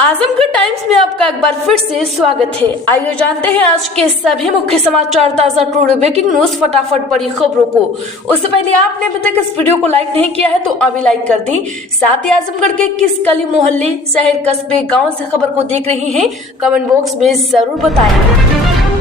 Azamgarh times में आपका एक बार फिर से स्वागत है। आइए जानते हैं आज के सभी मुख्य समाचार, ताजा टुडे ब्रेकिंग न्यूज, फटाफट बड़ी खबरों को। उससे पहले आपने अभी तक इस वीडियो को लाइक नहीं किया है तो अभी लाइक कर दी। साथ ही आजमगढ़ के किस गली, मोहल्ले, शहर, कस्बे, गाँव से खबर को देख रही है, कमेंट बॉक्स में जरूर बताएं।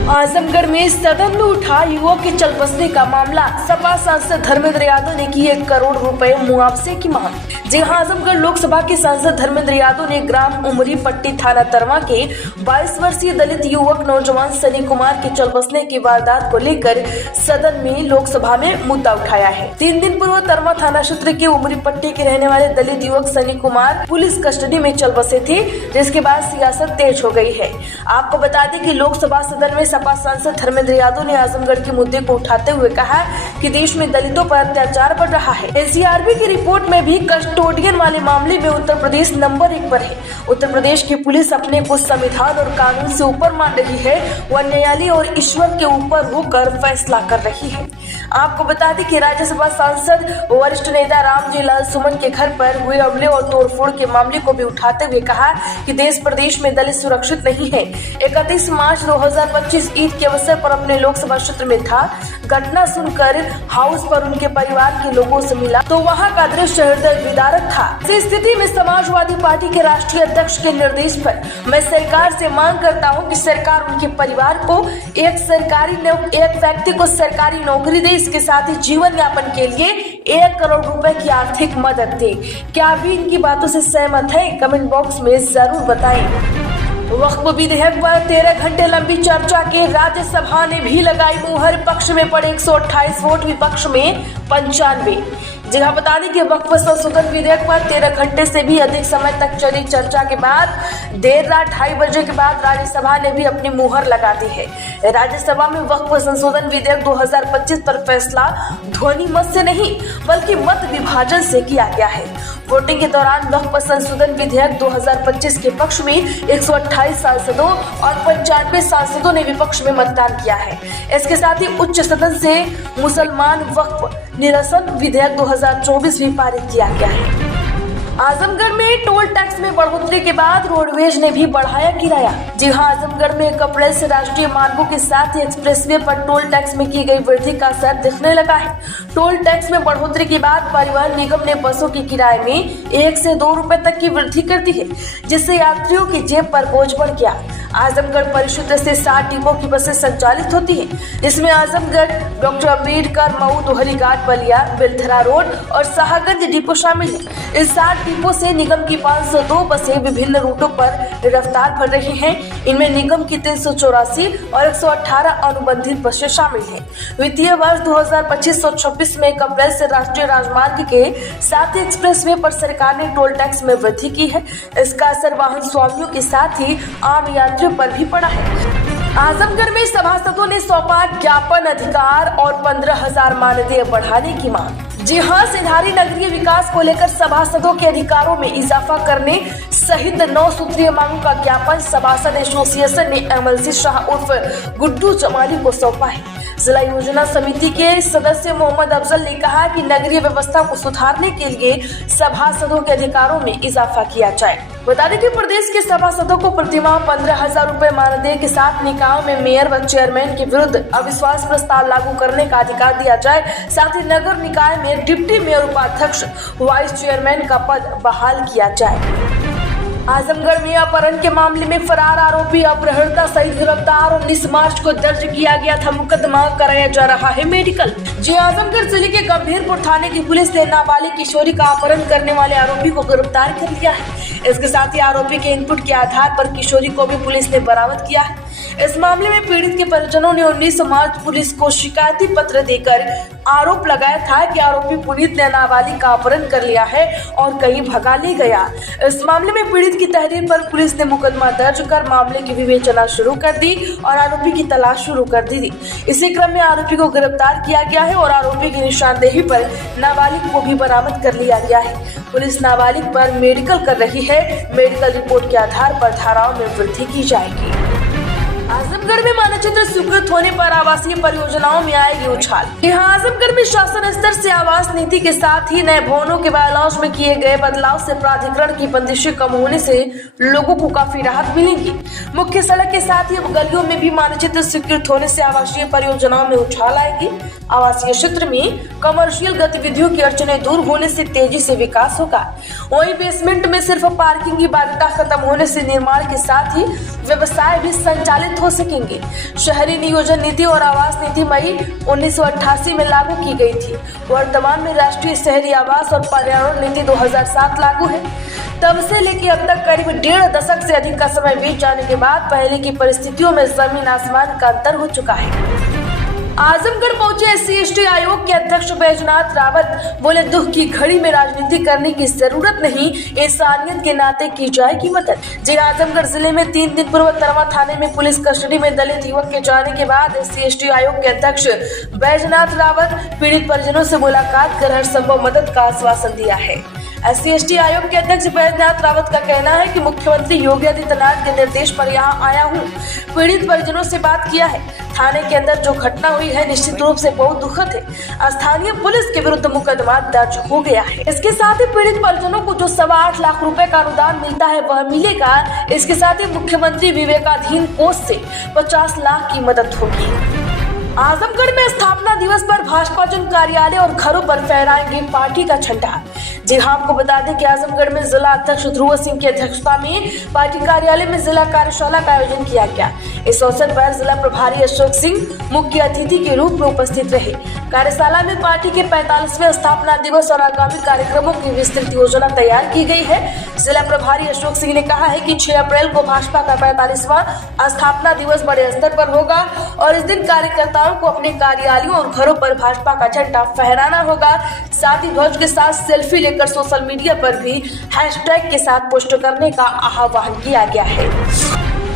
आजमगढ़ में सदन में उठा युवक के चल बसने का मामला। सपा सांसद धर्मेंद्र यादव ने की 1 करोड़ रुपए मुआवजे की मांग। जी हां, आजमगढ़ लोकसभा के सांसद धर्मेंद्र यादव ने ग्राम उमरी पट्टी थाना तरवा के 22 वर्षीय दलित युवक नौजवान सनी कुमार के चल बसने की वारदात को लेकर सदन में लोकसभा में मुद्दा उठाया है। 3 दिन पूर्व तरवा थाना क्षेत्र के उमरी पट्टी के रहने वाले दलित युवक सनी कुमार पुलिस कस्टडी में चल बसे थे, जिसके बाद सियासत तेज हो गई है। आपको बता दें कि लोकसभा सदन में सपा सांसद धर्मेंद्र यादव ने आजमगढ़ के मुद्दे को उठाते हुए कहा कि देश में दलितों पर अत्याचार बढ़ रहा है। एनसीआरबी की रिपोर्ट में भी कस्टोडियन वाले मामले में उत्तर प्रदेश नंबर 1 पर है। उत्तर प्रदेश की पुलिस अपने को संविधान और कानून से ऊपर मान रही है, वह न्यायालय और ईश्वर के ऊपर होकर फैसला कर रही है। आपको बता दें कि राज्यसभा सांसद वरिष्ठ नेता रामजी लाल सुमन के घर पर हुए हमले और तोड़फोड़ के मामले को भी उठाते हुए कहा कि देश प्रदेश में दलित सुरक्षित नहीं है। 31 मार्च 2025 ईद के अवसर पर अपने लोकसभा क्षेत्र में था। घटना सुनकर हाउस पर उनके परिवार के लोगों से मिला तो वहां का दृश्य हृदय विदारक था। इस स्थिति में समाजवादी पार्टी के राष्ट्रीय अध्यक्ष के निर्देश पर मैं सरकार से मांग करता हूं कि सरकार उनके परिवार को एक व्यक्ति को सरकारी नौकरी दे, इसके साथ ही जीवन यापन के लिए 1 करोड़ रुपए की आर्थिक मदद दे। क्या भी इनकी बातों से सहमत है? कमेंट बॉक्स में जरूर बताएं। वक्फ विधेयक पर 13 घंटे लंबी चर्चा के राज्यसभा ने भी लगाई मुहर। पक्ष में पड़े 128 वोट, विपक्ष में 95। जी हाँ, बता दें कि वक्फ संशोधन विधेयक पर 13 घंटे से भी अधिक समय तक चली चर्चा के बाद देर रात 2:30 बजे के बाद राज्यसभा ने भी अपनी मुहर लगा दी है। राज्यसभा में वक्फ संशोधन विधेयक 2025 पर फैसला ध्वनि मत से नहीं बल्कि मत विभाजन से किया गया है। वोटिंग के दौरान वक्फ संशोधन विधेयक 2025 के पक्ष में 128 सांसदों और 95 सांसदों ने विपक्ष में मतदान किया है। इसके साथ ही उच्च सदन से मुसलमान वक्फ निरसन विधेयक 2024 भी पारित किया गया है। आजमगढ़ में टोल टैक्स में बढ़ोतरी के बाद रोडवेज ने भी बढ़ाया किराया। जी हां, आजमगढ़ में 1 अप्रैल से राष्ट्रीय मार्गों के साथ ही एक्सप्रेसवे पर टोल टैक्स में की गई वृद्धि का असर दिखने लगा है। टोल टैक्स में बढ़ोतरी के बाद परिवहन निगम ने बसों के किराए में 1 से 2 रुपए तक की वृद्धि कर दी है, जिससे यात्रियों की जेब पर बोझ बढ़ गया। आजमगढ़ परिक्षेत्र से 60 डिपो की बसें संचालित होती है, जिसमें आजमगढ़, डॉक्टर अम्बेडकर, मऊ, दोहरीघाट, बलिया, बेलथरा रोड और शाहगंज डिपो शामिल है। इस 60 डिपो से निगम की 502 बसें विभिन्न रूटों पर रफ्तार भर रही हैं। इनमें निगम की 384 और 118 अनुबंधित बसें शामिल हैं। वित्तीय वर्ष 2025-26 में 1 अप्रैल से राष्ट्रीय राजमार्ग के 7 एक्सप्रेसवे पर सरकार ने टोल टैक्स में वृद्धि की है। इसका असर वाहन स्वामियों के साथ ही आम यात्रियों पर भी पड़ा है। आजमगढ़ में सभासदों ने सौंपा ज्ञापन, अधिकार और 15,000 मानदेय बढ़ाने की मांग। जी हां, सिंधारी नगरीय विकास को लेकर सभासदों के अधिकारों में इजाफा करने सहित 9 सूत्रीय मांगों का ज्ञापन सभासद एसोसिएशन ने MLC शाह उर्फ गुड्डू चमाली को सौंपा है। जिला योजना समिति के सदस्य मोहम्मद अफजल ने कहा कि नगरीय व्यवस्था को सुधारने के लिए सभासदों के अधिकारों में इजाफा किया जाए। बता दें कि प्रदेश के सभासदों को प्रतिमाह 15,000 रुपए मानदेय के साथ निकायों में मेयर व चेयरमैन के विरुद्ध अविश्वास प्रस्ताव लागू करने का अधिकार दिया जाए। साथ ही नगर निकाय में डिप्टी मेयर, उपाध्यक्ष, वाइस चेयरमैन का पद बहाल किया जाए। आजमगढ़ में अपहरण के मामले में फरार आरोपी अपहरणता सहित गिरफ्तार। 19 मार्च को दर्ज किया गया था मुकदमा, कराया जा रहा है मेडिकल। जी, आजमगढ़ जिले के गंभीरपुर थाने की पुलिस ने नाबालिग किशोरी का अपहरण करने वाले आरोपी को गिरफ्तार कर लिया है। इसके साथ ही आरोपी के इनपुट के आधार पर किशोरी को भी पुलिस ने बरामद किया है। इस मामले में पीड़ित के परिजनों ने 19 मार्च पुलिस को शिकायती पत्र देकर आरोप लगाया था कि आरोपी पुनीत ने नाबालिग का अपहरण कर लिया है और कहीं भगा ले गया। इस मामले में पीड़ित की तहरीर पर पुलिस ने मुकदमा दर्ज कर मामले की विवेचना शुरू कर दी और आरोपी की तलाश शुरू कर दी थी। इसी क्रम में आरोपी को गिरफ्तार किया गया है और आरोपी की निशानदेही पर नाबालिग को भी बरामद कर लिया गया है। पुलिस नाबालिग पर मेडिकल कर रही है। मेडिकल रिपोर्ट के आधार पर धाराओं में वृद्धि की जाएगी। आजमगढ़ में मानचित्र स्वीकृत होने पर आवासीय परियोजनाओं में आएगी उछाल। यहाँ आजमगढ़ में शासन स्तर से आवास नीति के साथ ही नए भवनों के बायलॉज में किए गए बदलाव से प्राधिकरण की बंदिशें कम होने से लोगों को काफी राहत मिलेगी। मुख्य सड़क के साथ ही अब गलियों में भी मानचित्र स्वीकृत होने से आवासीय परियोजनाओं में उछाल आएगी। आवासीय क्षेत्र में कमर्शियल गतिविधियों की अड़चनें दूर होने से तेजी से विकास होगा। वहीं बेसमेंट में सिर्फ पार्किंग की बाध्यता खत्म होने से निर्माण के साथ ही व्यवसाय भी संचालित हो सकेंगे। शहरी नियोजन नीति और आवास नीति मई 1988 में लागू की गई थी। वर्तमान में राष्ट्रीय शहरी आवास और पर्यावरण नीति 2007 लागू है। तब से लेकर अब तक करीब 1.5 दशक से अधिक का समय बीत जाने के बाद पहले की परिस्थितियों में जमीन आसमान का अंतर हो चुका है। आजमगढ़ पहुंचे SC/ST आयोग के अध्यक्ष बैजनाथ रावत बोले, दुख की घड़ी में राजनीति करने की जरूरत नहीं, इंसानियत के नाते की जाएगी मदद। जी आजमगढ़ जिले में 3 दिन पूर्व तरवा थाने में पुलिस कस्टडी में दलित युवक के जाने के बाद SC/ST आयोग के अध्यक्ष बैजनाथ रावत पीड़ित परिजनों से मुलाकात कर हर संभव मदद का आश्वासन दिया है। SC/ST आयोग के अध्यक्ष बैजनाथ रावत का कहना है कि मुख्यमंत्री योगी आदित्यनाथ के निर्देश पर यहां आया हूं, पीड़ित परिजनों से बात किया है। थाने के अंदर जो घटना हुई है निश्चित रूप से बहुत दुखद है। स्थानीय पुलिस के विरुद्ध मुकदमा दर्ज हो गया है। इसके साथ ही पीड़ित परिजनों को जो 8.25 लाख रुपए का अनुदान मिलता है वह मिलेगा। इसके साथ ही मुख्यमंत्री विवेकाधीन कोष से 50 लाख की मदद होगी। आजमगढ़ में स्थापना दिवस पर भाजपा जन कार्यालय और घरों पर फहराएंगे पार्टी का झंडा। जी हाँ, आपको बता दें कि आजमगढ़ में जिला अध्यक्ष ध्रुव सिंह की अध्यक्षता में पार्टी कार्यालय में जिला कार्यशाला का आयोजन किया गया। इस अवसर पर जिला प्रभारी अशोक सिंह मुख्य अतिथि के रूप में उपस्थित रहे। कार्यशाला में पार्टी के 45वें स्थापना दिवस और आगामी कार्यक्रमों की विस्तृत योजना तैयार की गई है। जिला प्रभारी अशोक सिंह ने कहा है कि 6 अप्रैल को भाजपा का 45वां स्थापना दिवस बड़े स्तर पर होगा और इस दिन कार्यकर्ताओं को अपने कार्यालयों और घरों पर भाजपा का झंडा फहराना होगा। साथ ही ध्वज के साथ सेल्फी लेकर सोशल मीडिया पर भी हैशटैग के साथ पोस्ट करने का आह्वान किया गया है।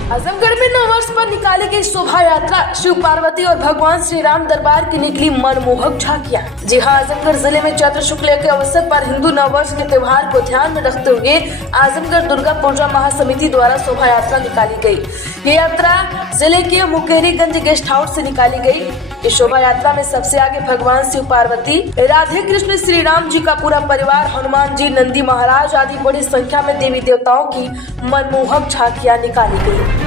आजमगढ़ में नववर्ष पर निकाली गई शोभा यात्रा शिव पार्वती और भगवान श्री राम दरबार की निकली मनमोहक झांकियां। जी हां, आजमगढ़ जिले में चैत्र शुक्ल के अवसर पर हिंदू नववर्ष के त्योहार को ध्यान में रखते हुए आजमगढ़ दुर्गा पूजा महासमिति द्वारा शोभा यात्रा निकाली गई। ये यात्रा जिले के मुकेरीगंज गेस्ट हाउस से निकाली गई। इस शोभा यात्रा में सबसे आगे भगवान शिव पार्वती, राधे कृष्ण, श्री राम जी का पूरा परिवार, हनुमान जी, नंदी महाराज आदि बड़ी संख्या में देवी देवताओं की मनमोहक झांकियां निकाली गई।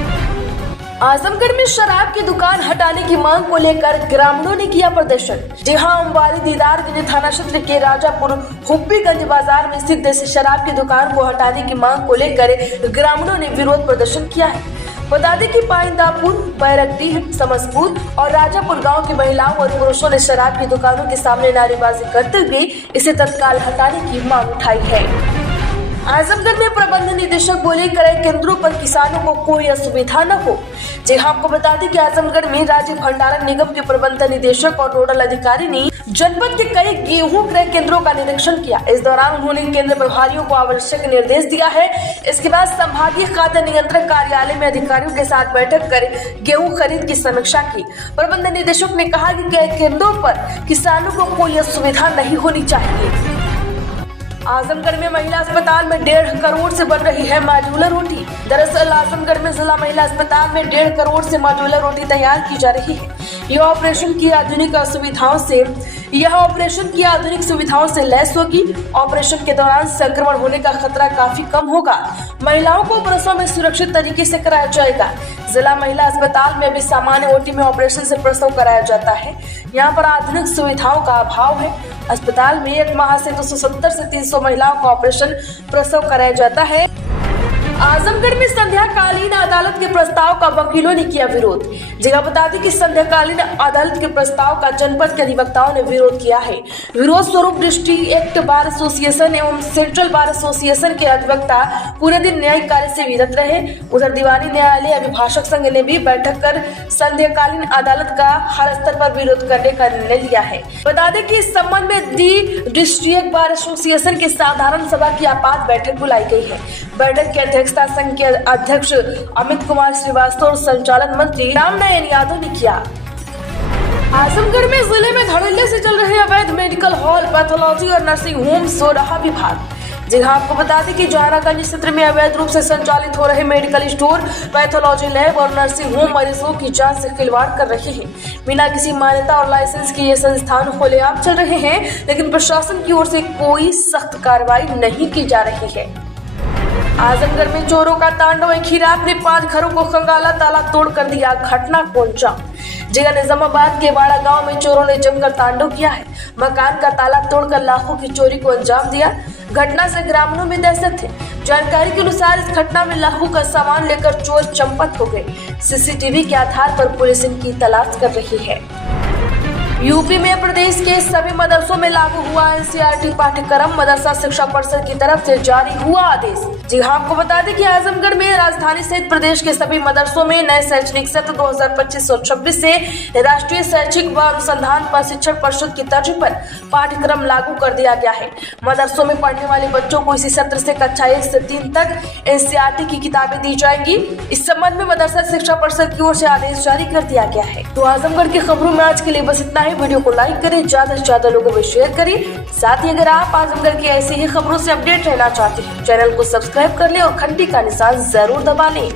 आजमगढ़ में शराब की दुकान हटाने की मांग को लेकर ग्रामीणों ने किया प्रदर्शन। जी हां, अम्बारी दीदारगंज थाना क्षेत्र के राजापुर हुब्बीगंज बाजार में स्थित देसी शराब की दुकान को हटाने की मांग को लेकर ग्रामीणों ने विरोध प्रदर्शन किया है। बता दें कि पाइंदापुर, बैरकडीह, समसपुर और राजापुर गांव की महिलाओं और पुरुषों ने शराब की दुकानों के सामने नारेबाजी करते हुए इसे तत्काल हटाने की मांग उठाई है। आजमगढ़ में प्रबंध निदेशक बोले, क्रय केंद्रों पर किसानों को कोई असुविधा न हो। जी हाँ, आपको बता दें कि आजमगढ़ में राज्य भंडारण निगम के प्रबंध निदेशक और नोडल अधिकारी ने जनपद के कई गेहूं क्रय केंद्रों का निरीक्षण किया। इस दौरान उन्होंने केंद्र प्रभारियों को आवश्यक निर्देश दिया है। इसके बाद संभागीय खाद्य नियंत्रक कार्यालय में अधिकारियों के साथ बैठक कर गेहूं खरीद की समीक्षा की। प्रबंध निदेशक ने कहा कि क्रय केंद्रों पर किसानों को कोई असुविधा नहीं होनी चाहिए। आजमगढ़ में महिला अस्पताल में 1.5 करोड़ से बन रही है मॉड्यूलर रोटी। दरअसल आजमगढ़ में जिला महिला अस्पताल में 1.5 करोड़ से मॉड्यूलर रोटी तैयार की जा रही है। यह ऑपरेशन की आधुनिक सुविधाओं से लैस होगी। ऑपरेशन के दौरान संक्रमण होने का खतरा काफी कम होगा। महिलाओं को प्रसव में सुरक्षित तरीके से कराया जाएगा। जिला महिला अस्पताल में भी सामान्य ओटी में ऑपरेशन से प्रसव कराया जाता है। यहाँ पर आधुनिक सुविधाओं का अभाव है। अस्पताल में एक माह से 270 से 300 महिलाओं का ऑपरेशन प्रसव कराया जाता है। आजमगढ़ में संध्याकालीन अदालत के प्रस्ताव का वकीलों ने किया विरोध। जगह बता दें कि संध्याकालीन अदालत के प्रस्ताव का जनपद के अधिवक्ताओं ने विरोध किया है। विरोध स्वरूप डिस्ट्रिक्ट बार एसोसिएशन एवं सेंट्रल बार एसोसिएशन के अधिवक्ता पूरे दिन न्यायिक कार्य से विरत रहे। उधर दीवानी न्यायालय अभिभाषक संघ ने भी बैठक कर संध्याकालीन अदालत का हर स्तर पर विरोध करने का निर्णय लिया है। बता दें कि इस संबंध में डिस्ट्रिक्ट बार एसोसिएशन की साधारण सभा की आपात बैठक बुलाई गई है। बैठक के अध्यक्षता संघ के अध्यक्ष अमित कुमार श्रीवास्तव और संचालन मंत्री रामनयन यादव ने किया। आजमगढ़ में जिले में धड़ल्ले से चल रहे अवैध मेडिकल हॉल, पैथोलॉजी और नर्सिंग होम सो रहा विभाग। जी हाँ, आपको बता दें कि जहानागंज क्षेत्र में अवैध रूप से संचालित हो रहे मेडिकल स्टोर, पैथोलॉजी लैब और नर्सिंग होम मरीजों की जान से खिलवाड़ कर रहे हैं। बिना किसी मान्यता और लाइसेंस के ये संस्थान खुलेआम चल रहे हैं, लेकिन प्रशासन की ओर से कोई सख्त कार्रवाई नहीं की जा रही है। आजमगढ़ में चोरों का तांडव, एक ही रात में 5 घरों को खंगाला, ताला तोड़ कर दिया घटना को अंजाम। जिला निजामाबाद के वाड़ा गांव में चोरों ने जमकर तांडव किया है। मकान का ताला तोड़कर लाखों की चोरी को अंजाम दिया। घटना से ग्रामीणों में दहशत है। जानकारी के अनुसार इस घटना में लाखों का सामान लेकर चोर चंपत हो गए। सीसीटीवी के आधार पर पुलिस इनकी तलाश कर रही है। यूपी में प्रदेश के सभी मदरसों में लागू हुआ एनसीईआरटी पाठ्यक्रम, मदरसा शिक्षा परिषद की तरफ से जारी हुआ आदेश। जी हाँ, आपको बता दें कि आजमगढ़ में राजधानी सहित प्रदेश के सभी मदरसों में नए शैक्षणिक सत्र 2025-26 से राष्ट्रीय शैक्षिक व अनुसंधान प्रशिक्षण परिषद की तर्ज पर पाठ्यक्रम लागू कर दिया गया है। मदरसों में पढ़ने वाले बच्चों को इसी सत्र से कक्षा 1 से 3 तक एनसीईआरटी की किताबें दी जाएंगी। इस संबंध में मदरसा शिक्षा परिषद की ओर से आदेश जारी कर दिया गया है। तो आजमगढ़ की खबरों में आज के लिए बस इतना। वीडियो को लाइक करें, ज्यादा से ज्यादा लोगों में शेयर करें। साथ ही अगर आप आजमगढ़ की ऐसी ही खबरों से अपडेट रहना चाहते हैं, चैनल को सब्सक्राइब कर लें और घंटी का निशान जरूर दबा लें।